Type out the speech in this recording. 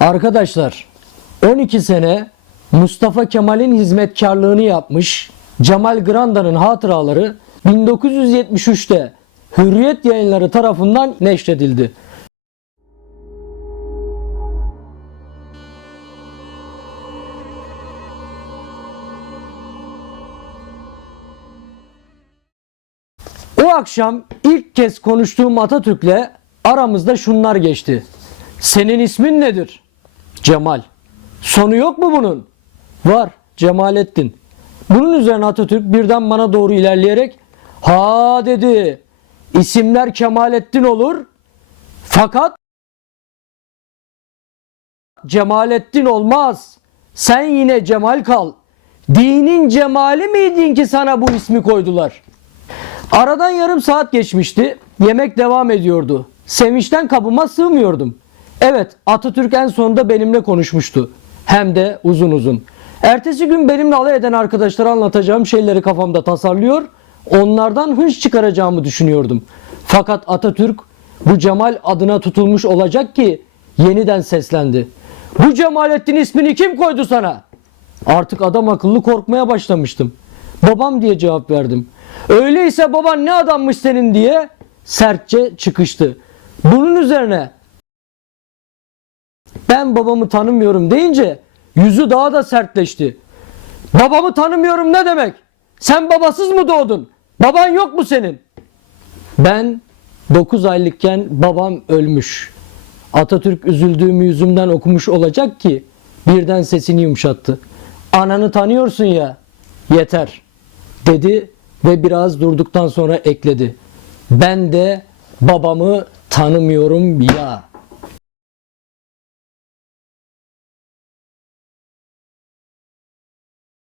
Arkadaşlar 12 sene Mustafa Kemal'in hizmetkarlığını yapmış Cemal Granda'nın hatıraları 1973'te Hürriyet yayınları tarafından neşredildi. O akşam ilk kez konuştuğum Atatürk'le aramızda şunlar geçti. Senin ismin nedir? Cemal. Sonu yok mu bunun? Var. Cemalettin. Bunun üzerine Atatürk birden bana doğru ilerleyerek ha dedi. İsimler Kemalettin olur. Fakat Cemalettin olmaz. Sen yine Cemal kal. Dinin cemali miydin ki sana bu ismi koydular? Aradan yarım saat geçmişti. Yemek devam ediyordu. Sevinçten kabıma sığmıyordum. Evet Atatürk en sonunda benimle konuşmuştu. Hem de uzun uzun. Ertesi gün benimle alay eden arkadaşlara anlatacağım şeyleri kafamda tasarlıyor. Onlardan hınç çıkaracağımı düşünüyordum. Fakat Atatürk bu Cemal adına tutulmuş olacak ki yeniden seslendi. Bu Cemalettin ismini kim koydu sana? Artık adam akıllı korkmaya başlamıştım. Babam diye cevap verdim. Öyleyse baban ne adammış senin diye sertçe çıkıştı. Bunun üzerine ben babamı tanımıyorum deyince yüzü daha da sertleşti. Babamı tanımıyorum ne demek? Sen babasız mı doğdun? Baban yok mu senin? Ben 9 aylıkken babam ölmüş. Atatürk üzüldüğümü yüzümden okumuş olacak ki birden sesini yumuşattı. Ananı tanıyorsun ya. Yeter dedi ve biraz durduktan sonra ekledi. Ben de babamı tanımıyorum ya.